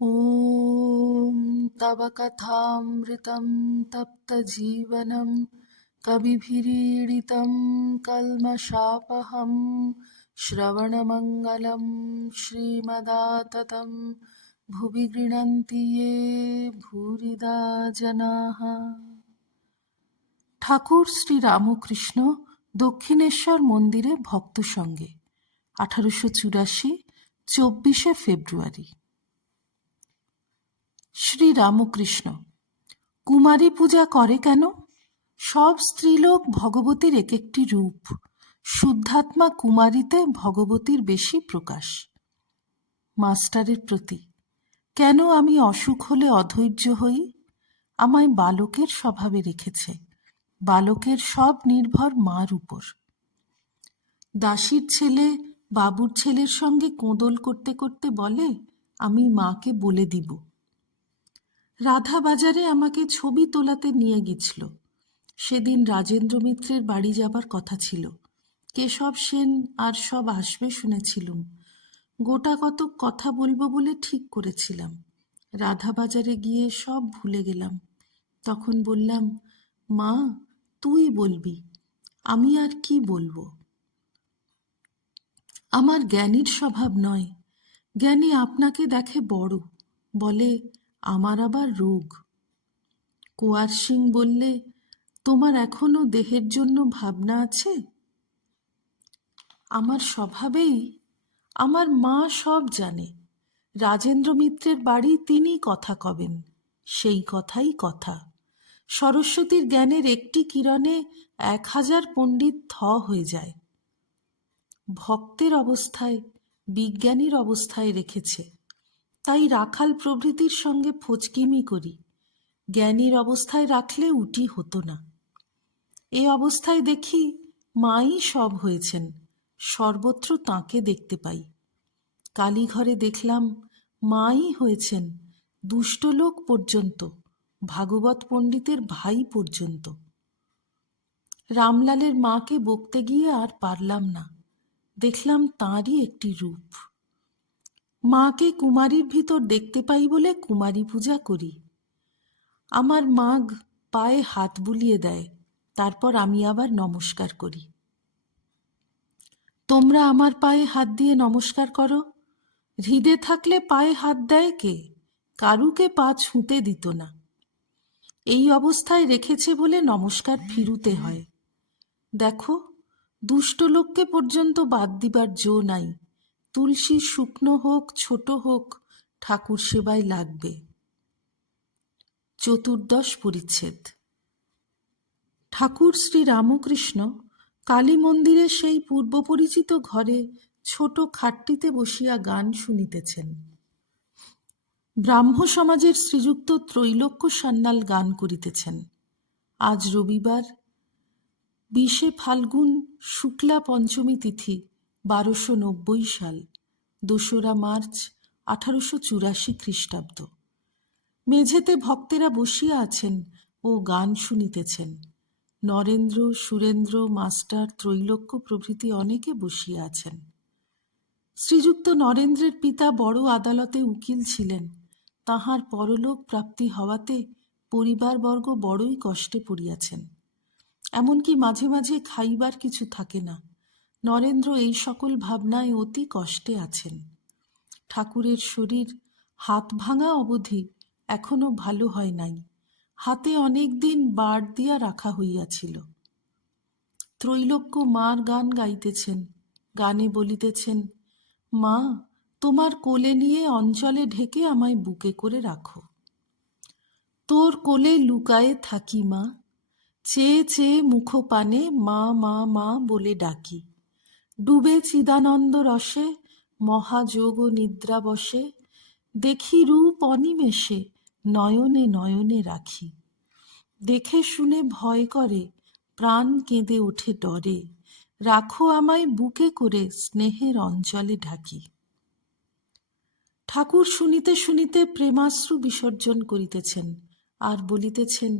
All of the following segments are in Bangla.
ॐ तव कथामृतं तप्तजीवनं कविभिरीडितं कल्मषापहं श्रवणमङ्गलं श्रीमदाततं भुवि गृह्णन्ति ये भूरिदा जनाः। ঠাকুর শ্রী রামকৃষ্ণ দক্ষিণেশ্বর মন্দিরে ভক্ত সঙ্গে 1884 24শে ফেব্রুয়ারি। শ্রী রামকৃষ্ণ কুমারী পূজা করে কেন? সব স্ত্রীলোক ভগবতীর এক একটি রূপ, শুদ্ধাত্মা কুমারীতে ভগবতীর বেশি প্রকাশ। মাস্টারের প্রতি কেন আমি অসুখ হলে অধৈর্য হই? আমায় বালকের স্বভাবে রেখেছে, বালকের সব নির্ভর মার উপর। দাসীর ছেলে বাবুর ছেলের সঙ্গে কোঁদল করতে করতে বলে, আমি মাকে বলে দিব। রাধা বাজারে আমাকে ছবি তোলাতে নিয়ে গেছিল। সেদিন রাজেন্দ্র মিত্রের বাড়ি যাবার কথা ছিল। কেশব সেন আর সব আসবে শুনেছিলুম। গোটা কতক কথা বলবো বলে ঠিক করেছিলাম। রাধা বাজারে গিয়ে সব ভুলে গেলাম। তখন বললাম, মা তুই বলবি, আমি আর কি বলবো? আমার জ্ঞানীর স্বভাব নয়। জ্ঞানী আপনাকে দেখে বড়, বলে আমার আবার রোগ। কুয়ার সিং বললে, তোমার এখনো দেহের জন্য ভাবনা আছে? আমার স্বভাবেই আমার মা সব জানে। রাজেন্দ্র মিত্রের বাড়ি তিনি কথা কবেন, সেই কথাই কথা। সরস্বতীর জ্ঞানের একটি কিরণে 1000 পণ্ডিত থ হয়ে যায়। ভক্তের অবস্থায় বিজ্ঞানীর অবস্থায় রেখেছে, তাই রাখাল প্রভৃতির সঙ্গে ফচকিমি করি। জ্ঞানীর অবস্থায় রাখলে উটি হতো না। এ অবস্থায় দেখি মাই সব হয়েছেন, সর্বত্র তাঁকে দেখতে পাই। কালীঘরে দেখলাম মাই হয়েছেন, দুষ্ট লোক পর্যন্ত, ভাগবত পণ্ডিতের ভাই পর্যন্ত। রামলালের মাকে বকতে গিয়ে আর পারলাম না, দেখলাম তাঁরই একটি রূপ। মাকে কুমারীর ভিতর দেখতে পাই বলে কুমারী পূজা করি। আমার মাগ পায়ে হাত বুলিয়ে দেয়, তারপর আমি আবার নমস্কার করি। তোমরা আমার পায়ে হাত দিয়ে নমস্কার করো। হৃদে থাকলে পায়ে হাত দেয় কে? কারুকে পা ছুঁতে দিত না। এই অবস্থায় রেখেছে বলে নমস্কার ফিরুতে হয়। দেখো, দুষ্ট লোককে পর্যন্ত বাদ দিবার জো নাই। তুলসী শুকনো হোক ছোট হোক, ঠাকুর সেবায় লাগবে। 14 পরিচ্ছেদ। ঠাকুর শ্রী রামকৃষ্ণ কালী মন্দিরে সেই পূর্বপরিচিত ঘরে ছোট খাটটিতে বসিয়া গান শুনিতেছেন। ব্রাহ্ম সমাজের শ্রীযুক্ত ত্রৈলোক্য সান্যাল গান করিতেছেন। আজ রবিবার 20শে ফাল্গুন শুক্লা পঞ্চমী তিথি 1290 সাল, 2রা মার্চ 1884 খ্রিস্টাব্দ। মেঝেতে ভক্তেরা বসিয়া আছেন ও গান শুনিতেছেন। নরেন্দ্র, সুরেন্দ্র, মাস্টার, ত্রৈলোক্য প্রভৃতি অনেকে বসিয়া আছেন। শ্রীযুক্ত নরেন্দ্রের পিতা বড় আদালতে উকিল ছিলেন। তাহার পরলোক প্রাপ্তি হওয়াতে পরিবারবর্গ বড়ই কষ্টে পড়িয়াছেন। এমনকি মাঝে মাঝে খাইবার কিছু থাকে না। নরেন্দ্র এই সকল ভাবনায় অতি কষ্টে আছেন। ঠাকুরের শরীর হাত ভাঙা অবধি এখনো ভালো হয় নাই। হাতে অনেক দিন বাড় দিয়া রাখা হইয়াছিল। ত্রৈলোক্য মার গান গাইতেছেন। গানে বলিতেছেন, মা তোমার কোলে নিয়ে অঞ্চলে ঢেকে আমায় বুকে করে রাখো। তোর কোলে লুকায়ে থাকি মা, চেয়ে চেয়ে মুখপানে মা মা মা বলে ডাকি। ডুবে চিদানন্দ রসে মহাযোগ নিদ্রা বসে, দেখি রূপ অনিমেষে নয়নে নয়নে রাখি। দেখে শুনে ভয় করে, প্রাণ কেঁদে ওঠে ডরে, রাখো আমায় বুকে করে স্নেহের অঞ্চলে ঢাকি। ঠাকুর শুনিতে শুনিতে প্রেমাশ্রু বিসর্জন করিতেছেন আর বলিতেছেন,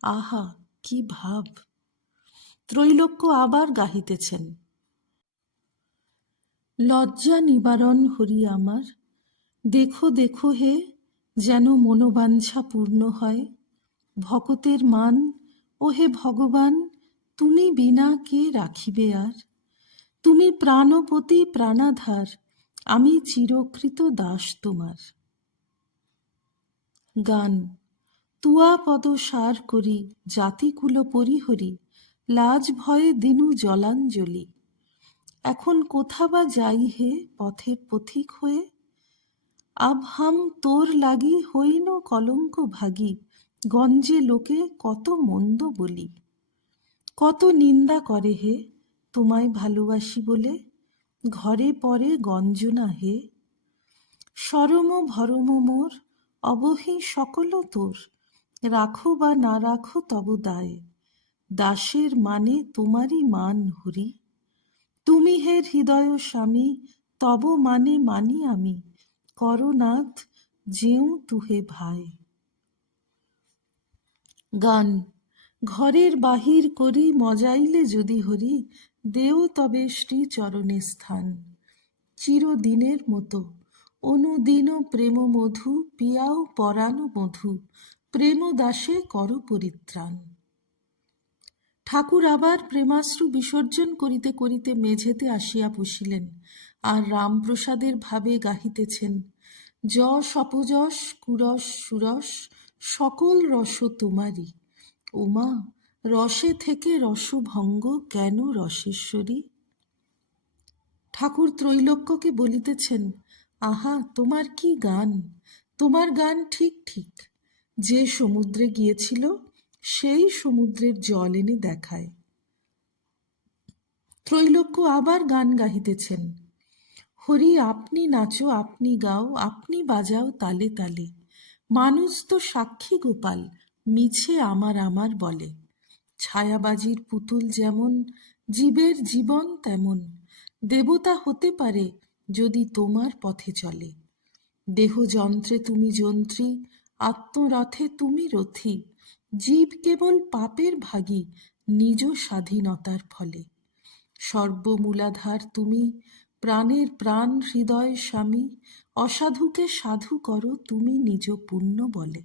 আহা কি ভাব। ত্রৈলোক্য আবার গাহিতেছেন, লজ্জা নিবারণ হরি আমার, দেখো দেখো হে যেন মনোবাঞ্ছা পূর্ণ হয়। ভকতের মান, ওহে ভগবান, তুমি বিনা কে রাখিবে আর? তুমি প্রাণপতি প্রাণাধার, আমি চিরকৃত দাস তোমার। গান। তুয়া পদ সার করি, জাতিকুল পরিহরি, লাজ ভয়ে দিনু জলাঞ্জলি। এখন কোথা বা যাই হে পথের পথিক হয়ে, আবহাম তোর লাগি হইন কলঙ্ক ভাগী, গঞ্জে লোকে কত মন্দ বলি। কত নিন্দা করে হে তোমায় ভালোবাসি বলে, ঘরে পরে গঞ্জনা হে। সরম ভরম মোর, অবহি সকল তোর, রাখো বা না রাখো তব দায়। দাসের মানে তোমারই মান হরি, তুমি হে হৃদয় স্বামী, তব মানে মানি আমি, করনাথ যেউ তুহে ভাই। গান। ঘরের বাহির করি মজাইলে যদি হরি, দেও তবে শ্রীচরণে স্থান। চিরদিনের মতো অনুদিন প্রেম মধু, পিয়াও পরাণ মধু, প্রেম দাসে কর পরিত্রাণ। ঠাকুর আবার প্রেমাশ্রু বিসর্জন করিতে করিতে মেঝেতে আসিয়া বসিলেন, আর রামপ্রসাদের ভাবে গাহিতেছেন, যশ অপযশ কুরস সুরস, সকল রস তোমারই। ওমা, রসে থেকে রসভঙ্গ কেন রসেশ্বরী? ঠাকুর ত্রৈলোক্যকে বলিতেছেন, আহা তোমার কি গান, তোমার গান ঠিক ঠিক। যে সমুদ্রে গিয়েছিল সেই সমুদ্রের জল এনে দেখায়। ত্রৈলোক্য আবার গান গাহিতেছেন, হরি আপনি নাচো আপনি গাও, আপনি বাজাও তালে তালে, মানুষ তো সাক্ষী গোপাল, মিছে আমার আমার বলে। ছায়াবাজির পুতুল যেমন, জীবের জীবন তেমন, দেবতা হতে পারে যদি তোমার পথে চলে। দেহযন্ত্রে তুমি যন্ত্রী, আত্মরথে তুমি রথী, জীব কেবল পাপের ভাগী, নিজ স্বাধীনতার ফলে। সর্বমূলাধার তুমি, প্রাণের প্রাণ হৃদয় স্বামী, অসাধুকে সাধু করো তুমি নিজ পুণ্য বলে।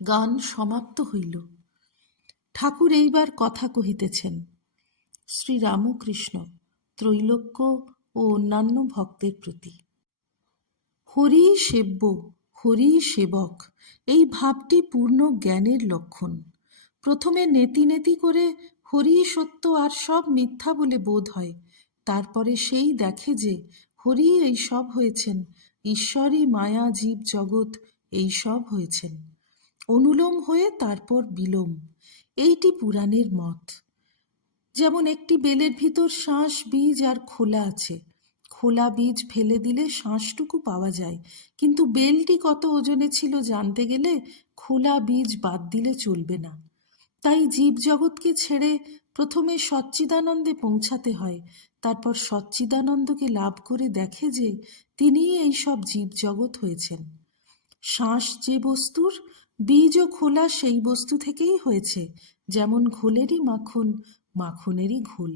গান সমাপ্ত হইল। ঠাকুর এইবার কথা কহিতেছেন। শ্রীরামকৃষ্ণ ত্রৈলোক্য ও অন্যান্য ভক্তের প্রতি। হরি সেব্য, হরি সেবক, এই ভাবটি পূর্ণ জ্ঞানের লক্ষণ। প্রথমে নেতি নেতি করে হরি সত্য আর সব মিথ্যা বলে বোধ হয়, তারপরে সেই দেখে যে হরি এই সব হয়েছেন, ঈশ্বরই মায়া জীব জগৎ এই সব হয়েছেন। অনুলোম হয়ে তারপর বিলোম, এইটি পুরাণের মত। যেমন একটি বেলের ভিতর শাঁস বীজ আর খোলা আছে, খোলা বীজ ফেলে দিলে শাঁসটুকু পাওয়া যায়, কিন্তু বেলটি কত ওজনে ছিল জানতে গেলে খোলা বীজ বাদ দিলে চলবে না। তাই জীবজগৎকে ছেড়ে প্রথমে সচ্চিদানন্দে পৌঁছাতে হয়, তারপর সচ্চিদানন্দকে লাভ করে দেখে যে তিনিই এই সব জীবজগৎ হয়েছেন। শাঁস যে বস্তুর, বীজ ও খোলা সেই বস্তু থেকেই হয়েছে, যেমন ঘোলেরই মাখন, মাখনেরই ঘোল।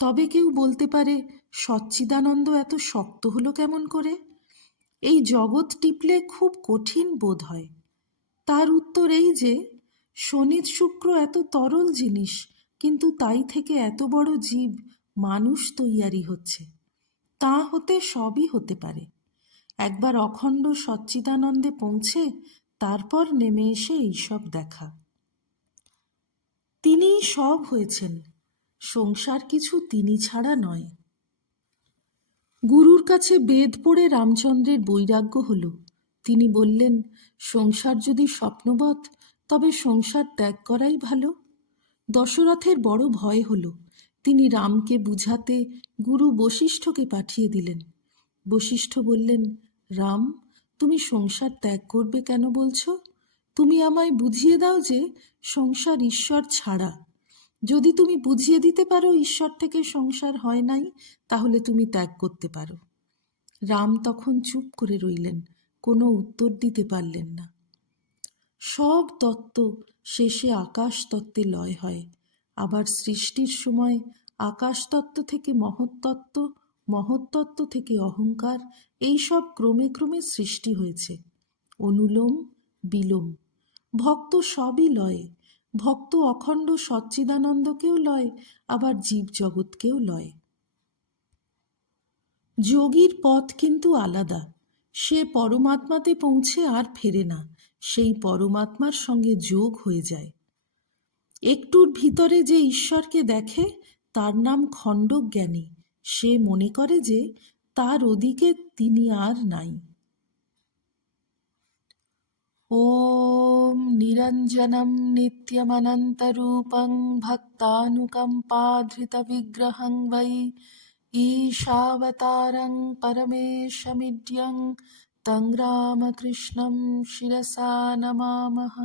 তবে কেউ বলতে পারে, সচ্চিদানন্দ এত শক্ত হলো কেমন করে? এই জগৎ টিপলে খুব কঠিন বোধ হয়। তার উত্তর এই যে, শনি শুক্র এত তরল জিনিস, কিন্তু তাই থেকে এত বড় জীব মানুষ তৈয়ারি হচ্ছে। তা হতে সবই হতে পারে। একবার অখণ্ড সচ্চিদানন্দে পৌঁছে তারপর নেমে এসে এইসব দেখা। তিনিই সব হয়েছেন, সংসার কিছু তিনি ছাড়া নয়। গুরুর কাছে বেদ পড়ে রামচন্দ্রের বৈরাগ্য হল। তিনি বললেন, সংসার যদি স্বপ্নবৎ, তবে সংসার ত্যাগ করাই ভালো। দশরথের বড় ভয় হল। তিনি রামকে বুঝাতে গুরু বশিষ্ঠকে পাঠিয়ে দিলেন। বশিষ্ঠ বললেন, রাম, তুমি সংসার ত্যাগ করবে কেন বলছো? তুমি আমায় বুঝিয়ে দাও যে সংসার ঈশ্বর ছাড়া। যদি তুমি বুঝিয়ে দিতে পারো ঈশ্বর থেকে সংসার হয় নাই, তাহলে তুমি ত্যাগ করতে পারো। রাম তখন চুপ করে রইলেন, কোনো উত্তর দিতে পারলেন না। সব তত্ত্ব শেষে আকাশ তত্ত্বে লয় হয়। আবার সৃষ্টির সময় আকাশ তত্ত্ব থেকে মহত্তত্ত্ব মহত্তত্ত্ব থেকে অহংকার, এইসব ক্রমে ক্রমে সৃষ্টি হয়েছে। অনুলোম বিলোম, ভক্ত সবই লয়। ভক্ত অখণ্ড সচ্চিদানন্দকেও লয়, আবার জীবজগৎকেও লয়। যোগীর পথ কিন্তু আলাদা। সে পরমাত্মাতে পৌঁছে আর ফেরে না, সেই পরমাত্মার সঙ্গে যোগ হয়ে যায়। একটুর ভিতরে যে ঈশ্বরকে দেখে তার নাম খণ্ডজ্ঞানী। সে মনে করে যে তার ওদিকে তিনি আর নাই। ওম নিরঞ্জনম নিত্যমনন্তরূপং ভক্তানুকম্পাধৃতবিগ্রহং বৈ ঈশাবতারং পরমেশমিড্যং তং রামকৃষ্ণং শিরসা নমামহ।